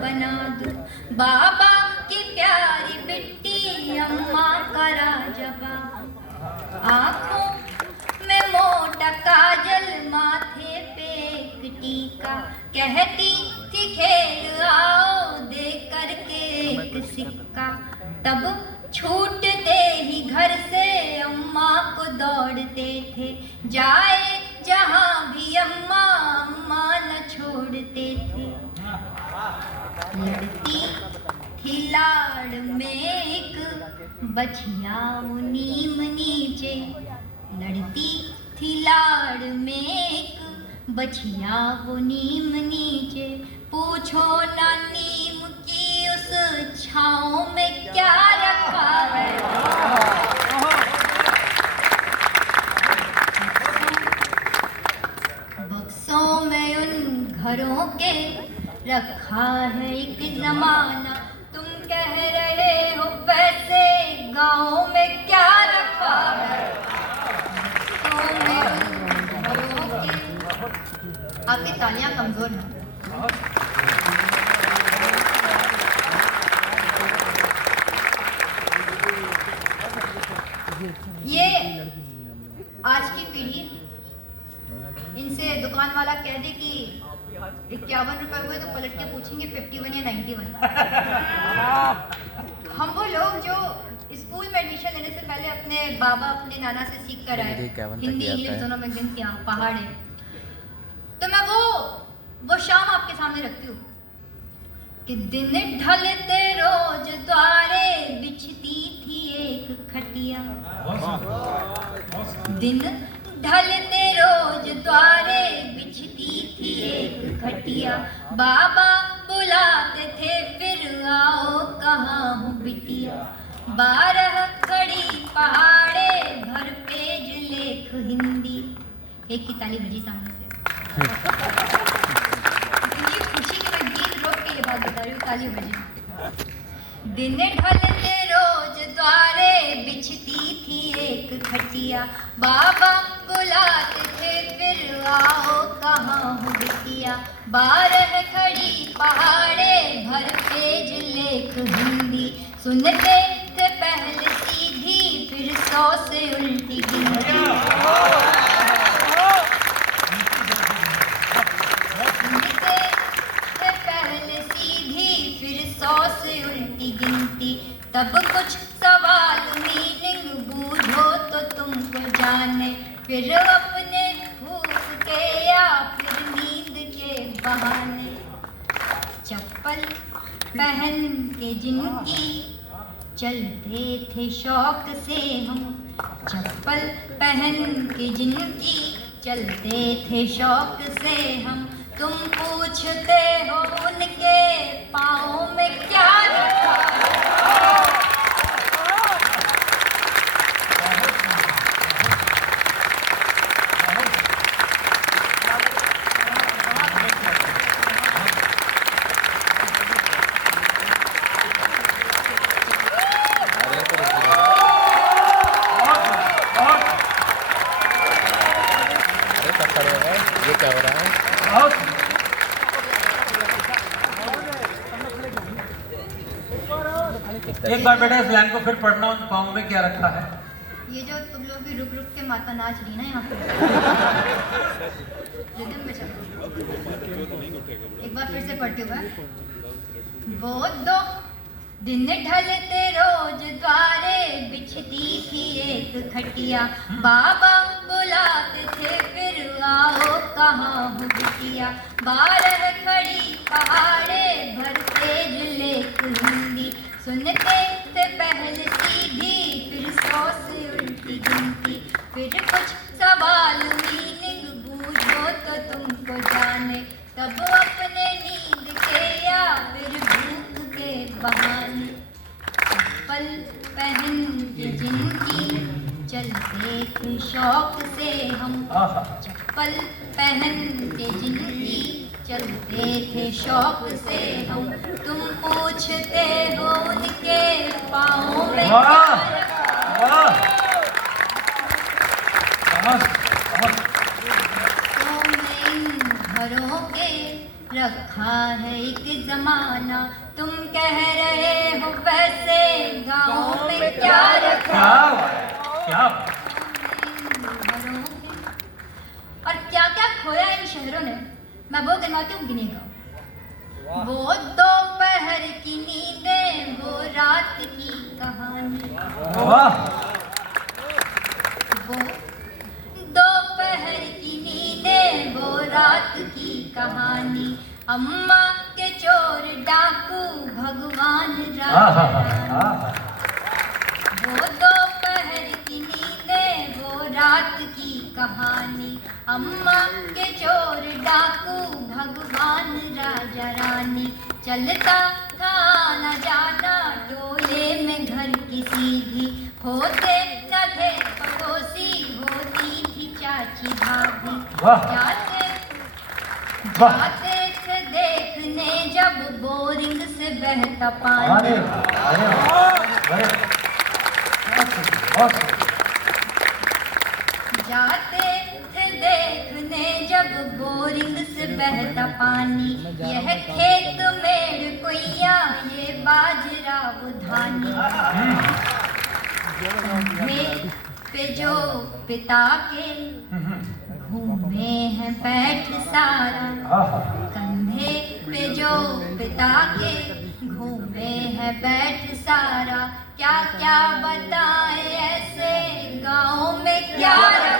बना दूं। बाबा की प्यारी बिट्टी अम्मा का राजबा। आँखों में मोटा काजल, माथे पे एक टीका, कहती थी खेल आओ दे करके एक सिक्का। तब छूटते ही घर से अम्मा को दौड़ते थे, जाए जहाँ भी अम्मा अम्मा न छोड़ते थे। लड़ती थी लाड़ में एक बछिया वो नीम नीचे, लड़ती थी लाड़ में एक बछिया वो नीम नीचे। पूछो ना नीम की उस छाँव में क्या रखा है। बक्सों में उन घरों के रखा है एक जमाना। तुम कह रहे हो वैसे गाँव में क्या रखा है। बक्सों में उन घरों के। आपकी तालियां कमजोर हैं। ये आज की पीढ़ी, इनसे दुकान वाला कह दे कि 51 रुपए हुए तो पलट के पूछेंगे 51 या 91। हम वो लोग जो स्कूल में एडमिशन लेने से पहले अपने बाबा अपने नाना से सीख कर आए, हिंदी इंग्लिश दोनों में गिनतियाँ पहाड़े। तो मैं वो शाम आपके सामने रखती हूँ कि दिन ढलते रोज द्वारे बिछती थी एक खटिया। दिन ढलते रोज द्वारे बिछती थी एक खटिया। बाबा बुलाते थे फिर आओ कहाँ हूँ बिटिया। 12 कड़ी पहाड़े भर पेज लेख हिंदी। एक की ताली बजी सामने से। इतनी खुशी कि मैं गीत रोक के ये बात बता रही हूँ, ताली बजी। दिन ढलते रोज द्वारे बिछती थी एक खटिया। बाबा बुलाते थे फिर आओ कहाँ हूँ बिटिया। 12 खड़ी पहाड़े भर पेज लेख हिंदी। सुनते थे पहले सीधी फिर 100 से उल्टी गिनती। सुनते थे पहले सीधी फिर 100 से उल्टी गिनती। तब कुछ सवाल मीनिंग बूझो तो तुमको जाने, फिर अपने भूख के या फिर नींद के बहाने। चप्पल पहन के जिनकी चलते थे शौक से हम, चप्पल पहन के जिनकी चलते थे शौक से हम। तुम पूछते हो उनके पाँव में क्या रखा है। ये क्या हो रहा है? एक बार बेटा इस लाइन को फिर पढ़ना, उन पाँव में क्या रखा है। ये जो तुम लोग भी रुक रुक के माता नाच रही ना यहाँ पे, रिदम में चलो। एक बार फिर से पढ़ते हुए। वो दो दिन ढलते रोज द्वारे बिछती थी एक खटिया। बाबा बुलाते थे फिर आओ कहाँ हूँ बिटिया। 12 खड़ी पहाड़े भर पेज लेख हिंदी। सुनते थे पहले सीधी फिर 100 से उल्टी गिनती। फिर कुछ सवाल मीनिंग बूझो तो तुमको जाने, तब अपने नींद के या फिर भूख के बहाने। चप्पल पहन के जिनकी चलते थे शौक से हम, चप्पल पहन के जिनकी चलते थे शौक से हम। तुम पूछते हो उनके पाँव में क्या रखा है। तो मैं इन घरों के रखा है एक जमाना, तुम कह रहे हो वैसे गाँव में क्या रखा। क्या और क्या क्या खोया इन शहरों ने, मैं वो गिनवाती हूँ, गिनेगा। वो दोपहर की नींदें, वो रात की कहानी, वाह वो दोपहर की नींदें, वो रात की कहानी, अम्मा के चोर डाकू भगवान राजा रानी। वो दोपहर की नींदें, वो रात की कहानी, अम्मा के चोर डाकू भगवान राजा रानी। चलता था न जाना टोले में घर किसी भी, होते न थे पड़ोसी, होती थी चाची भाभी। जाते जाते थे देखने जब बोरिंग से बहता पानी, जाते थे देखने जब बोरिंग से बहता पानी। यह खेत मेड़ कोइया, ये बाजरा बुधानी, कंधे पे जो पिता के घूमे हैं बैठ सारा, कंधे पे जो पिता के घूमे हैं बैठ सारा। क्या क्या बताएं ऐसे गाँव में क्या रखा।